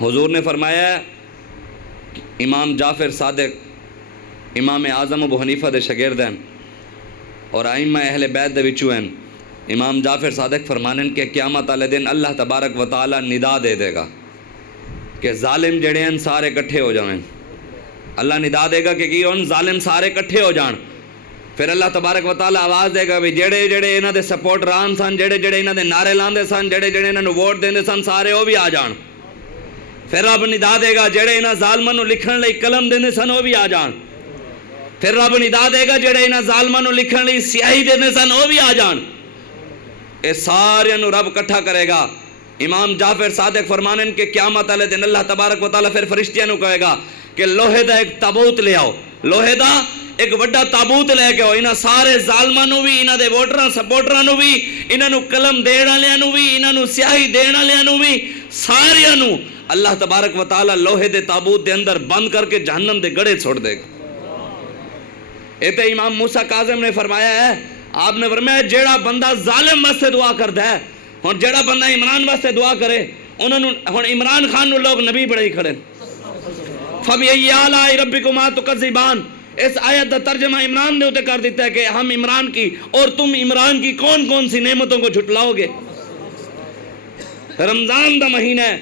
حضور نے فرمایا ہے امام جعفر صادق امام اعظم ابو حنیفہ دے شاگرد ہیں اور ائمہ اہل بیت دے وچوں ہیں۔ امام جعفر صادق فرمانے کہ قیامت والے دن اللہ تبارک و تعالی ندا دے دے گا کہ ظالم جڑے ہیں سارے کٹھے ہو جائیں۔ اللہ ندا دے گا کہ کی ہن ظالم سارے کٹھے ہو جان۔ پھر اللہ تبارک و تعالی آواز دے گا بھی جڑے جڑے انہاں دے سپورٹران سن، جڑے جڑے انہاں دے نعرے لاندے سن، جڑے جڑے انہاں نوں ووٹ دیندے سن، سارے وہ بھی آ جان۔ پھر رب ندا دے گا جڑے انہاں ظالماں نوں لکھن لئی قلم دیندے سن وہ بھی آ جان۔ پھر رب ندا دے گا جڑے انہاں ظالماں نوں لکھن لئی سیاہی دیندے سن وہ بھی آ جان۔ اے سارے نوں رب کٹھا کرے گا۔ امام جعفر صادق فرمانے کہ قیامت والے دن اللہ تبارک و تعالی پھر فرشتیاں نوں کہے گا کہ لوہے دا ایک تابوت لے آؤ، لوہے دا ایک بڑا تابوت لے کے آؤ، انہاں سارے ظالماں نوں بھی، انہاں دے ووٹراں سپورٹراں نوں بھی، انہاں نوں قلم دین والےاں نوں بھی، انہاں نوں سیاہی دین والےاں نوں بھی، ساریاں نوں اللہ تبارک و تعالی لوہے دے تابوت دے اندر بند کر کے جہنم دے گڑھے چھوڑ دے گا۔ ایتے امام موسیٰ کاظم نے فرمایا ہے، آپ نے فرمایا جیڑا بندہ ظالم واسطے دعا کردا ہے، ہن جیڑا بندہ عمران واسطے دعا کرے انہاں نوں ہن عمران خان نوں لوگ نبی بڑے کھڑے۔ فَبِأَيِّ آلَاءِ رَبِّكُمَا تُكَذِّبَانِ، اس آیت کا ترجمہ عمران نے ہوتے کر دیتا ہے کہ ہم عمران کی اور تم عمران کی کون کون سی نعمتوں کو جھٹلاؤ گے۔ رمضان دا مہینہ ہے،